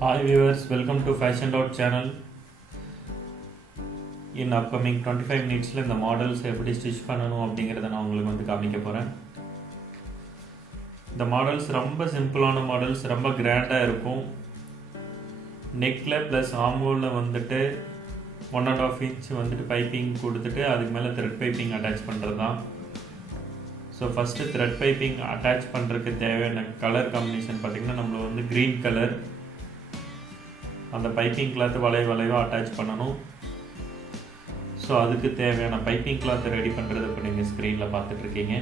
Hi viewers, welcome to Fashion Dot channel. In upcoming 25 minutes இந்த models எப்படி stitch பண்ணணும் அப்படிங்கிறத நான் உங்களுக்கு வந்து காமிக்க போகிறேன். இந்த மாடல்ஸ் ரொம்ப சிம்பிளான மாடல்ஸ், ரொம்ப கிராண்டாக இருக்கும். நெக்கில் ப்ளஸ் ஆம்ஹோலில் வந்துட்டு 1.5 inch வந்துட்டு பைப்பிங் கொடுத்துட்டு அதுக்கு மேலே த்ரெட் பைப்பிங் அட்டாச் பண்ணுறது தான். So first thread piping attach பண்ணுறதுக்கு தேவையான கலர் காம்பினேஷன் பார்த்திங்கன்னா நம்மள வந்து க்ரீன் கலர் அந்த பைப்பிங் கிளாத்து வளைவாக அட்டாச் பண்ணணும். ஸோ அதுக்கு தேவையான பைப்பிங் கிளாத்தை ரெடி பண்ணுறது இப்போ நீங்கள் ஸ்க்ரீனில் பார்த்துட்ருக்கீங்க.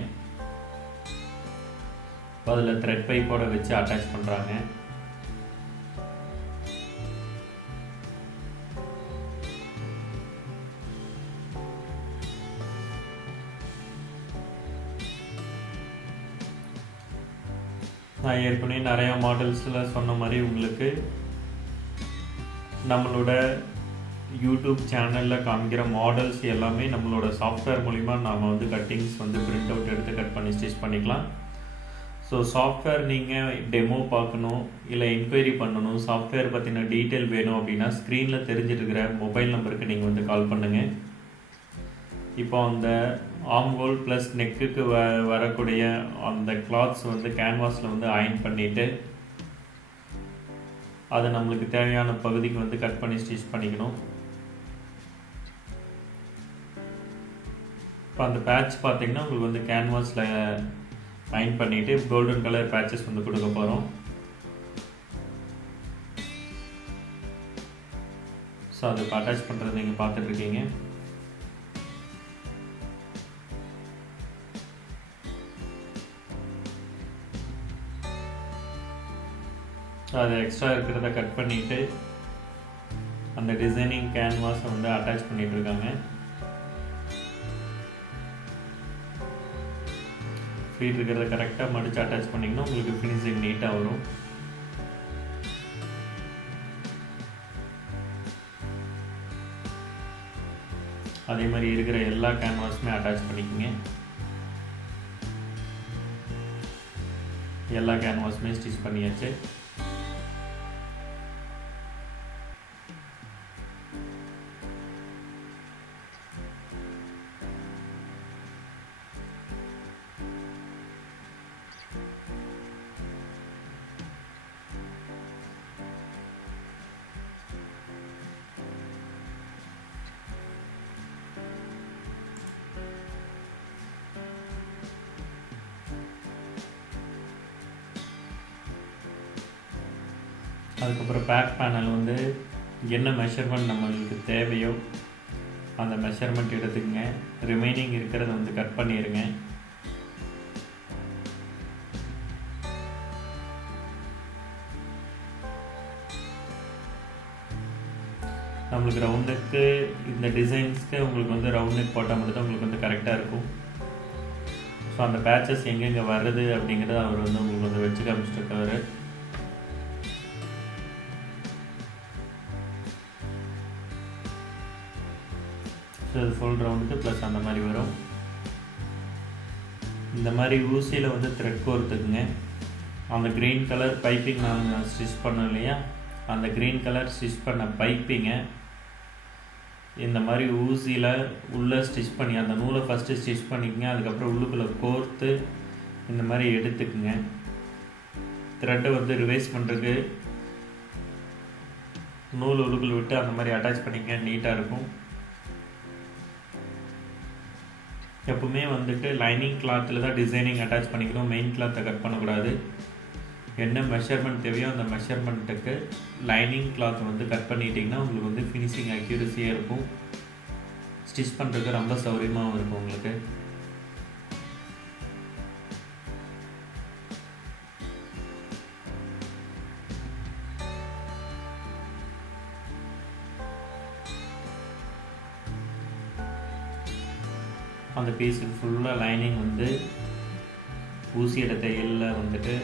அதில் த்ரெட் பைப்போடு வச்சு அட்டாச் பண்ணுறாங்க. நான் ஏற்கனவே நிறையா மாடல்ஸில் சொன்ன மாதிரி உங்களுக்கு நம்மளோட யூடியூப் சேனலில் காமிக்கிற மாடல்ஸ் எல்லாமே நம்மளோட சாஃப்ட்வேர் மூலிமா நாம் வந்து கட்டிங்ஸ் வந்து பிரிண்ட் அவுட் எடுத்து கட் பண்ணி ஸ்டிச் பண்ணிக்கலாம். ஸோ சாஃப்ட்வேர் நீங்கள் டெமோ பார்க்கணும் இல்லை என்கொயரி பண்ணணும், சாஃப்ட்வேர் பற்றின டீட்டெயில் வேணும் அப்படின்னா ஸ்க்ரீனில் தெரிஞ்சிருக்கிற மொபைல் நம்பருக்கு நீங்கள் வந்து கால் பண்ணுங்கள். இப்போ அந்த ஆம்ஹோல் ப்ளஸ் நெக்குக்கு வரக்கூடிய அந்த கிளாத்ஸ் வந்து கேன்வாஸில் வந்து அயன் பண்ணிவிட்டு அதை நம்மளுக்கு தேவையான பகுதிக்கு வந்து கட் பண்ணி ஸ்டிச் பண்ணிக்கணும். இப்போ அந்த பேட்ச் பார்த்திங்கன்னா உங்களுக்கு வந்து கேன்வாஸில் அயன் பண்ணிவிட்டு கோல்டன் கலர் பேட்சஸ் வந்து கொடுக்க போகிறோம். ஸோ அதுக்கு அட்டாச் பண்ணுறது நீங்கள் பார்த்துட்ருக்கீங்க. அது எக்ஸ்ட்ரா இருக்கிறத கட் பண்ணிவிட்டு அந்த டிசைனிங் கேன்வாஸை வந்து அட்டாச் பண்ணிகிட்டு இருக்காங்க. ஃபீட் இருக்கிறத கரெக்டாக மடித்து அட்டாச் பண்ணிங்கன்னா உங்களுக்கு ஃபினிஷிங் நீட்டாக வரும். அதே மாதிரி இருக்கிற எல்லா கேன்வாஸுமே அட்டாச் பண்ணிக்கோங்க. எல்லா கேன்வாஸுமே ஸ்டிச் பண்ணியாச்சு. அதுக்கப்புறம் பேக் பேனல் வந்து என்ன மெஷர்மெண்ட் நம்மளுக்கு தேவையோ அந்த மெஷர்மெண்ட் எடுத்துக்கங்க. ரிமைனிங் இருக்கிறத வந்து கட் பண்ணிடுங்க. நம்மளுக்கு ரவுண்ட் நெக்கு இந்த டிசைன்ஸ்க்கு உங்களுக்கு வந்து ரவுண்ட் நெக் போட்டால் மட்டும் தான் உங்களுக்கு வந்து கரெக்டாக இருக்கும். ஸோ அந்த பேட்சஸ் எங்கெங்கே வருது அப்படிங்கிறத அவர் வந்து உங்களுக்கு வந்து வச்சு காமிச்சிட்ருக்காரு. இது ஃபுல் ரவுண்டுக்கு ப்ளஸ் அந்த மாதிரி வரும். இந்த மாதிரி ஊசியில் வந்து த்ரெட் கோர்த்துக்குங்க. அந்த க்ரீன் கலர் பைப்பிங் நான் ஸ்டிச் பண்ணோம் இல்லையா, அந்த க்ரீன் கலர் ஸ்டிச் பண்ண பைப்பிங்கை இந்த மாதிரி ஊசியில் உள்ளே ஸ்டிச் பண்ணி அந்த நூலை ஃபஸ்ட்டு ஸ்டிச் பண்ணிக்கங்க. அதுக்கப்புறம் உள்ளுக்குள்ளே கோர்த்து இந்த மாதிரி எடுத்துக்குங்க. த்ரெட்டை வந்து ரிவைஸ் பண்ணுறதுக்கு நூல் உள்ளுக்குள்ளே விட்டு அந்த மாதிரி அட்டாச் பண்ணிக்கங்க, நீட்டாக இருக்கும். எப்பவுமே வந்துட்டு லைனிங் கிளாத்தில் தான் டிசைனிங் அட்டாச் பண்ணிக்கணும். மெயின் கிளாத்தை கட் பண்ணக்கூடாது. என்ன மெஷர்மெண்ட் தேவையோ அந்த மெஷர்மெண்ட்டுக்கு லைனிங் கிளாத் வந்து கட் பண்ணிட்டிங்கன்னா உங்களுக்கு வந்து ஃபினிஷிங் அக்யூரஸியாக இருக்கும். ஸ்டிச் பண்ணுறதுக்கு ரொம்ப சௌகரியமாகவும் இருக்கும் உங்களுக்கு. அந்த பீஸுக்கு ஃபுல்லாக லைனிங் வந்து ஊசியோட தையலில் வந்துட்டு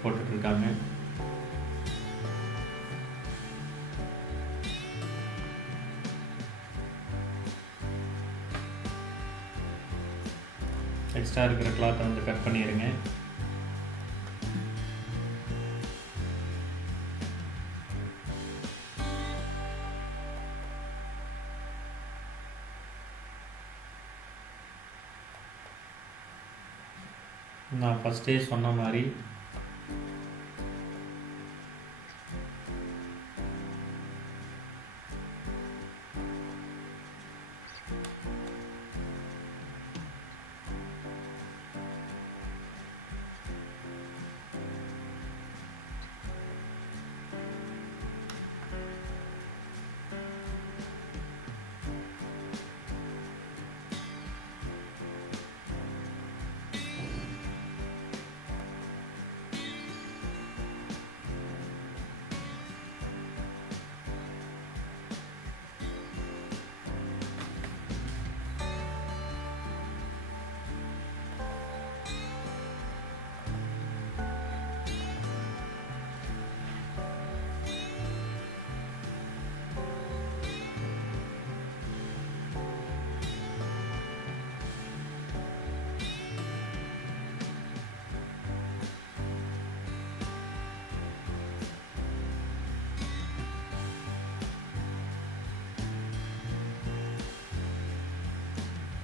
போட்டுட்ருக்காங்க. எக்ஸ்ட்ரா இருக்கிற கிளாத்தை வந்து கட் பண்ணிடுங்க. நான் ஃபஸ்ட்டே சொன்ன மாதிரி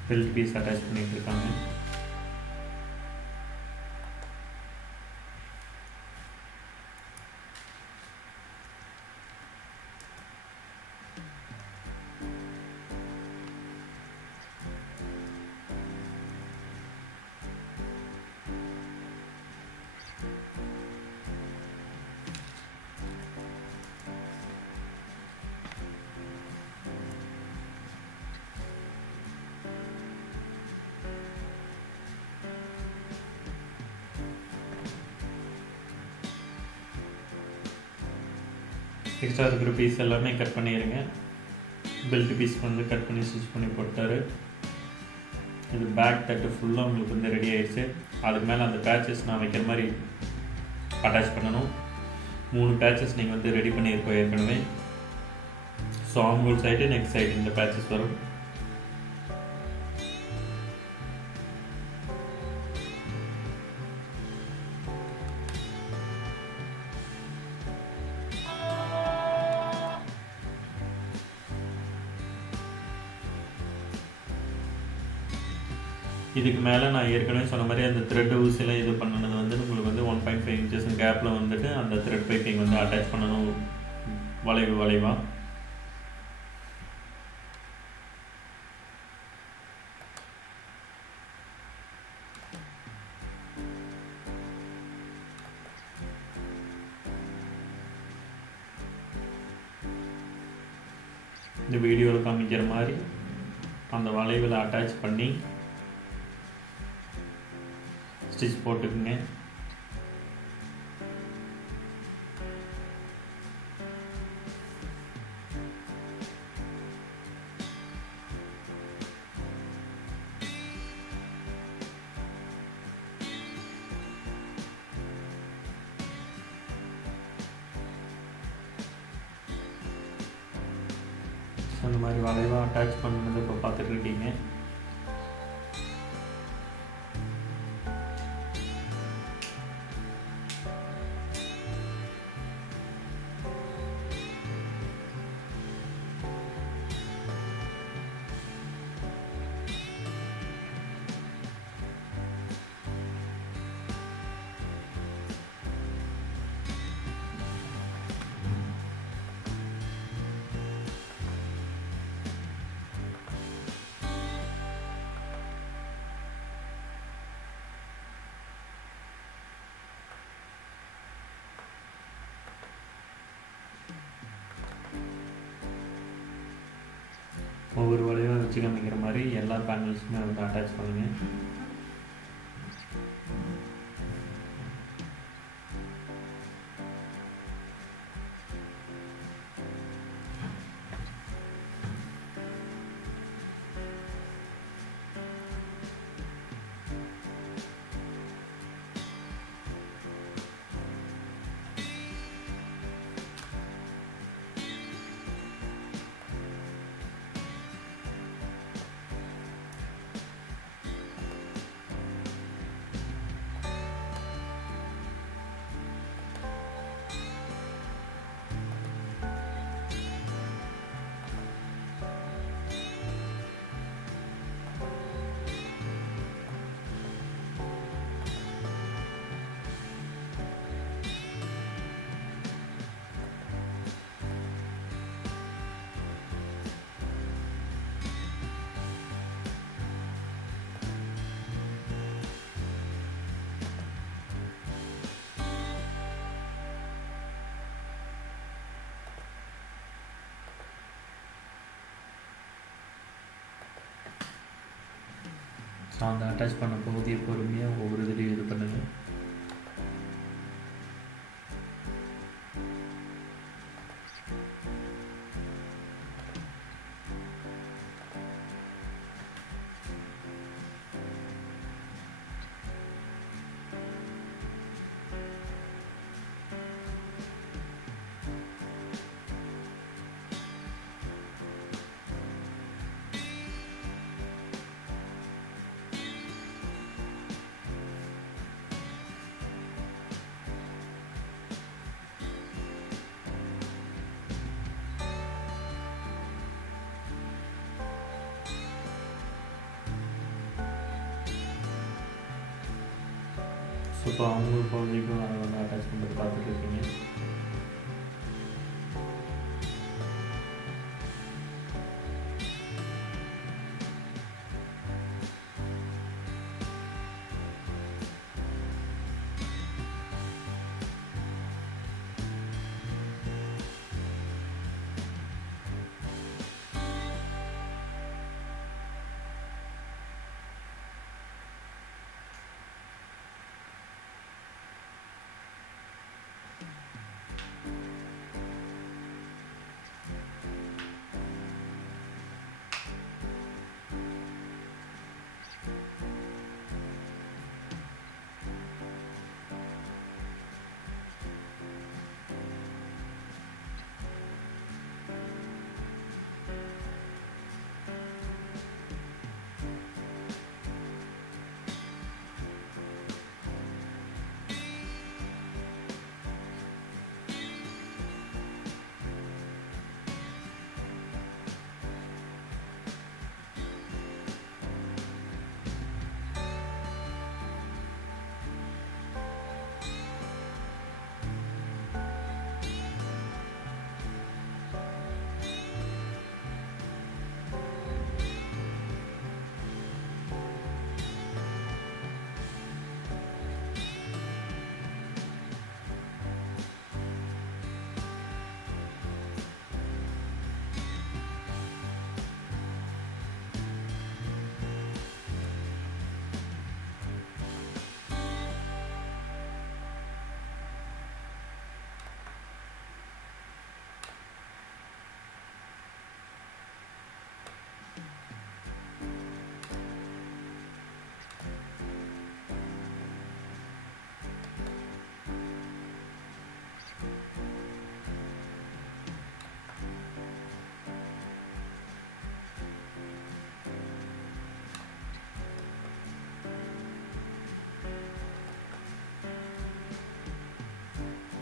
பெல்ட் பீஸ் அட்டாச் பண்ணிட்டு இருக்காங்க. எக்ஸ்ட்ரா இருக்கிற பீஸ் எல்லாமே கட் பண்ணிடுங்க. பெல்ட் பீஸ் வந்து கட் பண்ணி ஸ்டிச் பண்ணி போட்டார். இது பேக் தட்டு ஃபுல்லாக உங்களுக்கு வந்து ரெடி ஆகிடுச்சு. அதுக்கு மேலே அந்த பேச்சஸ் நான் வைக்கிற மாதிரி அட்டாச் பண்ணணும். 3 பேச்சஸ் நீங்கள் வந்து ரெடி பண்ணியிருக்கோம் ஏற்கனவே. So armhole side neck side இந்த பேச்சஸ் வரும். இதுக்கு மேலே நான் ஏற்கனவே சொன்ன மாதிரி அந்த த்ரெட் ஊசிலாம் இது பண்ணது வந்து உங்களுக்கு வந்து 1.5 inches கேப்பில் வந்துட்டு அந்த த்ரெட் பைப்பிங் வந்து அட்டாச் பண்ணணும் வளைவாக. இந்த வீடியோவில் காமிக்கிற மாதிரி அந்த வளைவில் அட்டாச் பண்ணி ஸ்டிச் போட்டுக்குங்க. அந்த மாதிரி வளைவாக அட்டாச் பண்ணது இப்போ பார்த்துட்டு இருக்கீங்க. ஒவ்வொரு வளைவாக வச்சு காமிக்கிற மாதிரி எல்லா பேனல்ஸுமே வந்து அட்டாச் பண்ணுங்கள். ஸோ அந்த அட்டாச் பண்ண பகுதியை பொறுமையாக ஒவ்வொரு இதுலேயும் இது பண்ணுங்கள். ஸோ இப்போ அவங்க பகுதிக்கும் அதை வந்து அட்டாச் பண்ணுறது பார்த்துட்டு இருக்கீங்க.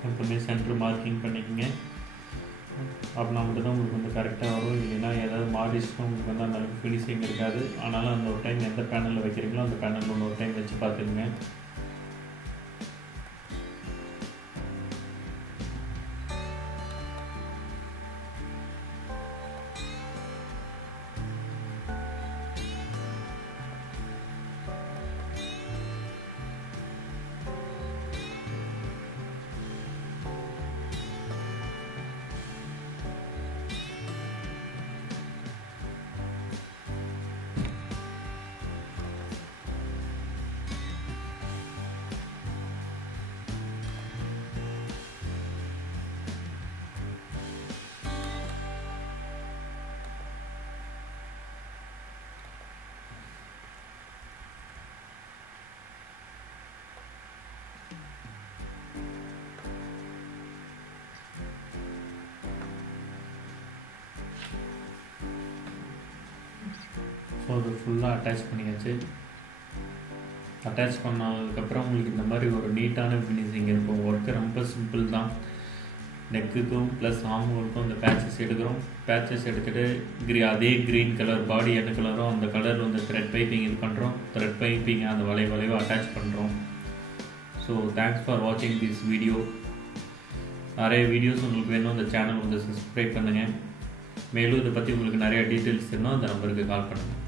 எப்பவுமே சென்டர் மார்க்கிங் பண்ணிக்கோங்க. அப்படின்னா மட்டும்தான் உங்களுக்கு வந்து கரெக்டாக வரும். இல்லைன்னா ஏதாவது மாறிச்சுன்னா உங்களுக்கு வந்து அந்த அளவுக்கு ஃபினிஷிங் இருக்காது. ஆனாலும் அந்த ஒரு டைம் எந்த பேனலில் வைக்கிறீங்களோ அந்த பேனலில் இன்னொரு டைம் வச்சு பார்த்துக்குங்க. ஸோ அது ஃபுல்லாக அட்டாச் பண்ணியாச்சு. அட்டாச் பண்ணதுக்கப்புறம் உங்களுக்கு இந்த மாதிரி ஒரு நீட்டான ஃபினிஷிங் இருக்கும். ஒர்க்கு ரொம்ப சிம்பிள் தான். நெக்குக்கும் ப்ளஸ் ஆம்ஹோலுக்கும் அந்த பேச்சஸ் எடுக்கிறோம். பேச்சஸ் எடுத்துகிட்டு அதே க்ரீன் கலர் பாடி என்ன கலரோ அந்த கலர் வந்து த்ரெட் பைப்பிங் இது பண்ணுறோம். த்ரெட் பைப்பிங் அந்த வளைவாக அட்டாச் பண்ணுறோம். ஸோ தேங்க்ஸ் ஃபார் வாட்சிங் திஸ் வீடியோ. நிறைய வீடியோஸ் உங்களுக்கு வேணும், அந்த சேனல் வந்து சப்ஸ்கிரைப் பண்ணுங்கள். மேலும் இதை பற்றி உங்களுக்கு நிறைய டீட்டெயில்ஸ் வேணும், அந்த நம்பருக்கு கால் பண்ணுங்கள்.